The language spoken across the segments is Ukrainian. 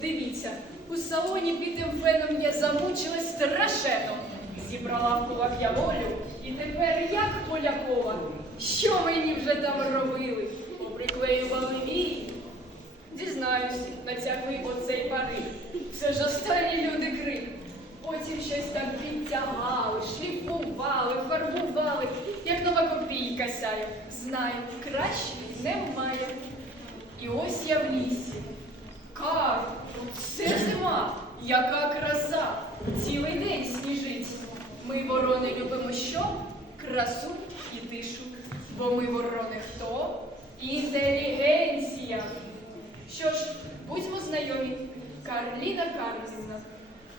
дивіться, у салоні під тим феном я замучилась страшенно. Зібрала в кулак я волю, і тепер як полякова. Що мені вже там робили? Поприклеювали вії. Дізнаюсь, натягли оцей пари. Це ж останні люди крик. Потім щось там підтягали, шліфували, фарбували, як нова копійка сяє. Знаю, краще немає. І ось я в лісі. Кар, це зима, яка краса, цілий день сніжить. Ми, ворони, любимо що? Красу і тишу. Бо ми ворони хто? Інтелігенція. Що ж, будьмо знайомі, Карліна Карлівна.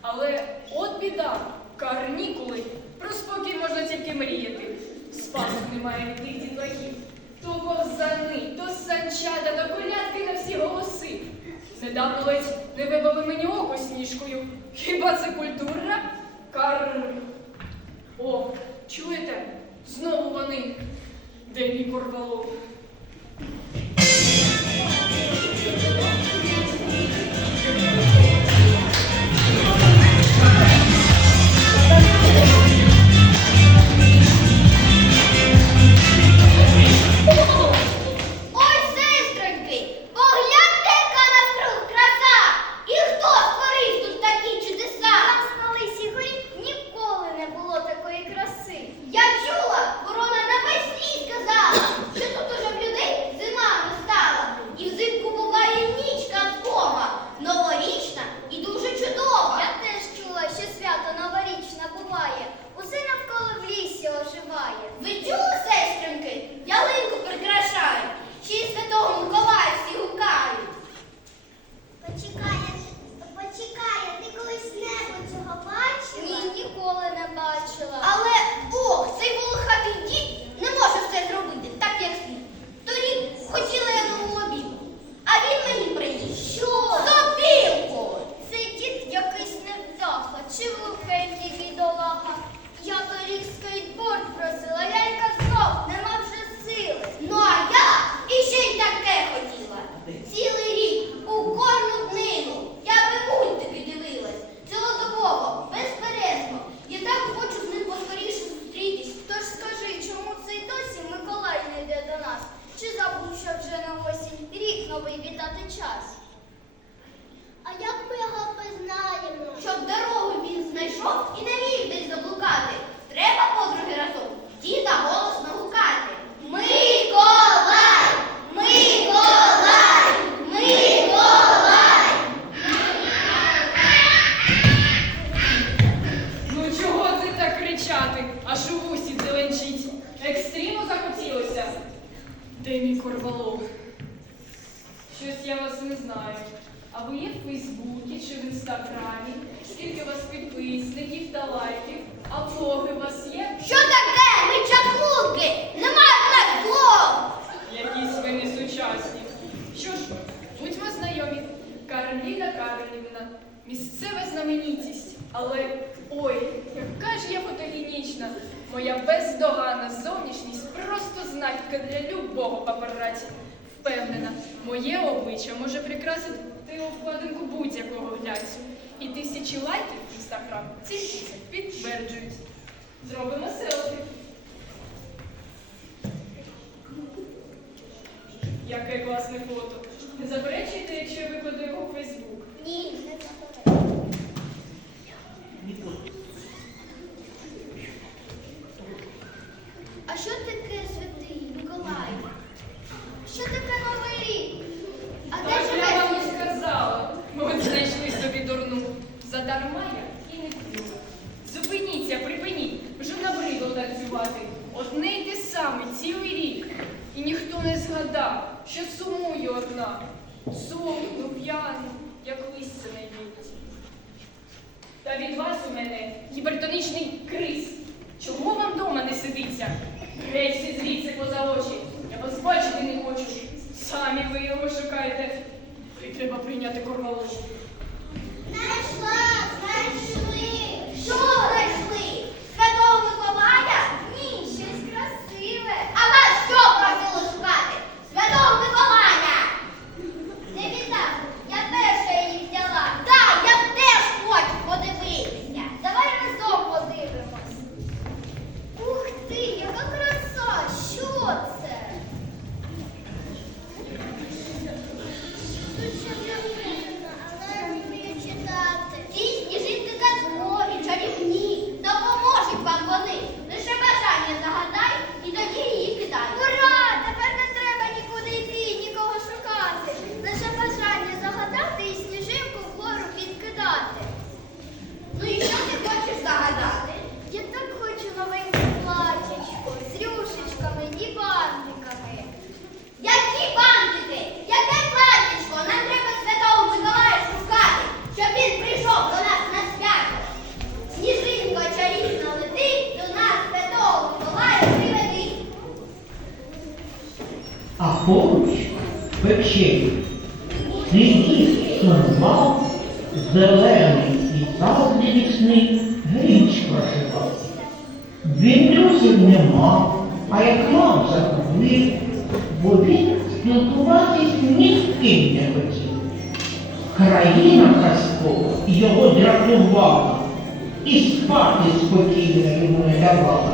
Але от біда, карнікули, про спокій можна тільки мріяти. Спасу немає від тих дітлахів. Ковзани, то санчата, то колядки на всі голоси. Недавно ледь не вибили мені око сніжкою. Хіба це культура? Кар. О, чуєте? Знову вони. Де мій корвалов? Новий вітати час? А як ми його познаємо? Щоб дорогу він знайшов і не міг десь заблукати. Треба подруги разом діда голосно гукати. Миколай! Миколай! Миколай! Ну чого ти так кричати? Аж у вусі зеленчить. Екстриму захотілося. Де мій корвалов? Я вас не знаю. А ви є в Фейсбуці чи в інстаграмі? Скільки у вас підписників та лайків? А блоги у вас є? Що таке? Ми чаклунки! Немає в нас блог! Якісь ви несучасні. Що ж, будьмо знайомі. Кароліна Каролівна, місцева знаменитість. Але ой, яка ж я фотогенічна. Моя бездоганна зовнішність просто знахідка для любого папараці. Впевнена, моє обличчя може прикрасити обкладинку будь-якого глянцю. І тисячі лайків в інстаграм ці підтверджують. Зробимо селфі. немає і не плює. Зупиніться, припиніть, вже набридло танцювати. Одне й те саме цілий рік. І ніхто не згадав, що сумую одна. Сум, п'яну, як листя на віці. Та від вас у мене гібертонічний криз. Чому вам дома не сидиться? Гречці звідси поза очі. Я вас бачити не хочу. Самі ви його шукаєте. І треба прийняти корголочку. Найшла! поруч печи. Тихі сумував, зелений і савлі вічний гріч проживав. Він друзів не а як нам загублив, бо він спілкуватись ні з ким не хотів. Країна казкова його дратувала і спати спокійно йому не давала.